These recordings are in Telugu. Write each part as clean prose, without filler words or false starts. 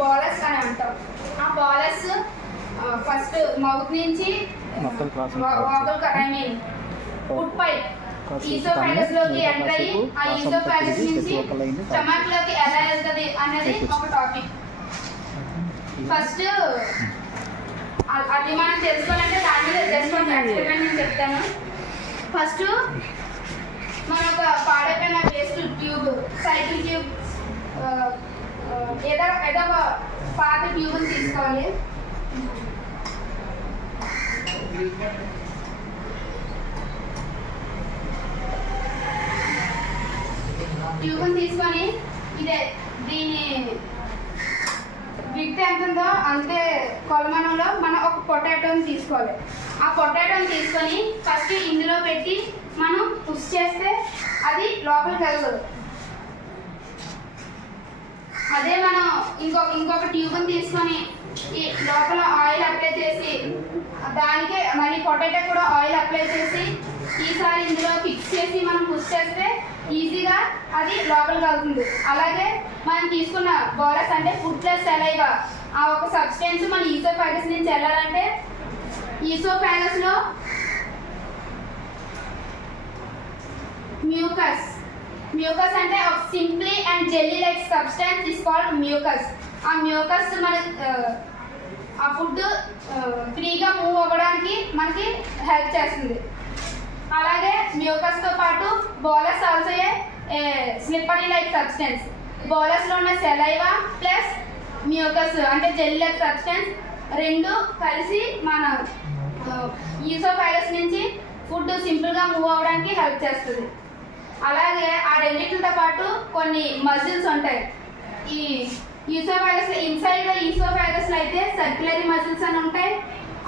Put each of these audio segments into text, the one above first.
బాలస్ అని అంటాం. ఆ బాలస్ ఫస్ట్ మౌత్ నుంచి ఫుడ్ పైప్ ఈసోఫాగస్ లోకి ఎంటర్ అయ్యి ఆ ఈసోఫాగస్ నుంచి స్టమక్ లోకి ఎలా వెళ్తుంది అనేది ఒక టాపిక్. ఫస్ట్ అది మనం తెలుసుకోవాలంటే దాని మీద జస్ట్ ఒక ఎక్స్పెరిమెంట్ నేను చెప్తాను. ఫస్ట్ మనం ఒక పాడైపోయిన వేస్ట్ ట్యూబ్, సైకిల్ ట్యూబ్, ఏదో ఒక పాత ట్యూబ్ని తీసుకోవాలి. ట్యూబ్ని తీసుకొని దీని విత్ ఎంత ఉందో అంతే కొలమానంలో మనం ఒక పొటాటోని తీసుకోవాలి. ఆ పొటాటోని తీసుకొని ఫస్ట్ ఇందులో పెట్టి మనం పుష్ చేస్తే అది లోపలికి వెళ్తుంది. అదే మనం ఇంకొక ట్యూబ్ని తీసుకొని ఈ లోపల ఆయిల్ అప్లై చేసి దానికే మళ్ళీ పొటాటో కూడా ఆయిల్ అప్లై చేసి ఈసారి ఇందులో ఫిక్స్ చేసి మనం పుష్ చేస్తే ఈజీగా అది లోపలికి వెళ్తుంది. అలాగే మనం తీసుకున్న బోరస్ అంటే ఫుడ్ ప్లస్ సెలైవా ఆ ఒక సబ్స్టెన్స్ మన ఈసోఫాగస్ నుంచి వెళ్ళాలంటే ఈసోఫాగస్లో మ్యూకస్ అంటే ఒక simply and jelly like substance is called mucus. ఆ మ్యూకస్ మన ఆ ఫుడ్ ఫ్రీగా మూవ్ అవ్వడానికి మనకి హెల్ప్ చేస్తుంది. అలాగే మ్యూకస్తో పాటు bolus also a slippery like substance. బోలస్లో ఉన్న సెలైవా ప్లస్ మ్యూకస్ అంటే జెల్లీ లైక్ సబ్స్టెన్స్ రెండు కలిసి మన ఈసోఫాగస్ నుంచి ఫుడ్ సింపుల్గా మూవ్ అవ్వడానికి హెల్ప్ చేస్తుంది. అలాగే ఆ రెండింటితో పాటు కొన్ని మజిల్స్ ఉంటాయి. ఈ ఈసోఫాగస్ ఇన్సైడ్ ఈసోఫాగస్లో అయితే సర్క్యులరీ మజిల్స్ అని ఉంటాయి.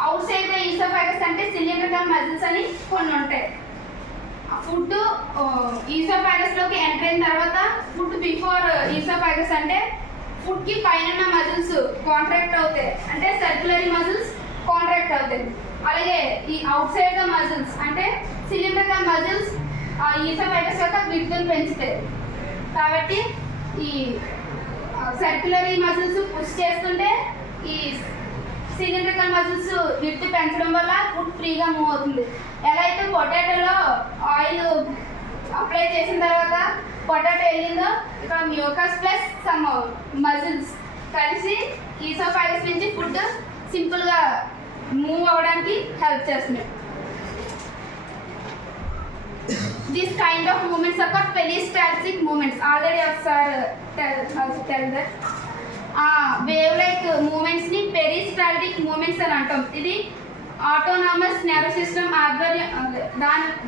అవుట్ సైడ్ ఈసోఫాగస్ అంటే సిలిండ్రికల్ మజిల్స్ అని కొన్ని ఉంటాయి. ఫుడ్ ఈసోఫాగస్లోకి ఎంటర్ అయిన తర్వాత ఫుడ్ బిఫోర్ ఈసోఫాగస్ అంటే ఫుడ్కి పైన మజిల్స్ కాంట్రాక్ట్ అవుతాయి అంటే సర్క్యులరీ మజిల్స్ కాంట్రాక్ట్ అవుతాయి. అలాగే ఈ అవుట్ సైడ్ ద మజిల్స్ అంటే సిలిండ్రికల్ మజిల్స్ ఈసోఫాగస్ యొక్క విడ్త్ని పెంచుతాయి. కాబట్టి ఈ సర్క్యులరీ మజిల్స్ పుష్ చేస్తుంటే ఈ సిలిండ్రికల్ మజిల్స్ విడ్త్ పెంచడం వల్ల ఫుడ్ ఫ్రీగా మూవ్ అవుతుంది. ఎలా అయితే పొటాటోలో ఆయిల్ అప్లై చేసిన తర్వాత పొటాటో వెళ్ళిందో ఇక్కడ మ్యూకస్ ప్లస్ సమ్ మజిల్స్ కలిసి ఈసోఫాగస్ నుంచి ఫుడ్ సింపుల్గా మూవ్ అవ్వడానికి హెల్ప్ చేస్తుంది. This kind of movements are called peristaltic movements. Already I have tell that. Wave like మూమెంట్స్ని పెరిస్టాల్టిక్ మూమెంట్స్ అని అంటాం. ఇది ఆటోనామస్ నర్వ్ సిస్టమ్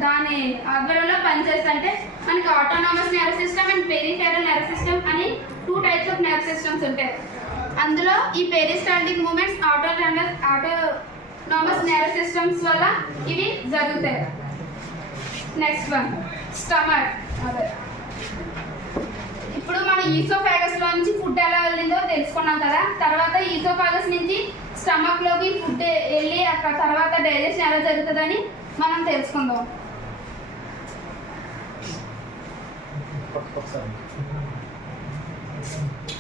దాని ఆధ్వర్యంలో పనిచేస్తుంటే మనకి autonomous nerve system and peripheral nerve system అని 2 టైప్స్ ఆఫ్ నర్వ్ సిస్టమ్స్ ఉంటాయి. అందులో ఈ peristaltic movements autonomous nerve systems వల్ల ఇవి జరుగుతాయి. Next one stomach. ఇప్పుడు మన ఈసోఫాగస్లో నుంచి ఫుడ్ ఎలా వెళ్ళిందో తెలుసుకున్నాం కదా. తర్వాత ఈసోఫాగస్ నుంచి స్టమక్లోకి ఫుడ్ వెళ్ళి అక్కడ తర్వాత డైజెషన్ ఎలా జరుగుతుందని మనం తెలుసుకుందాం.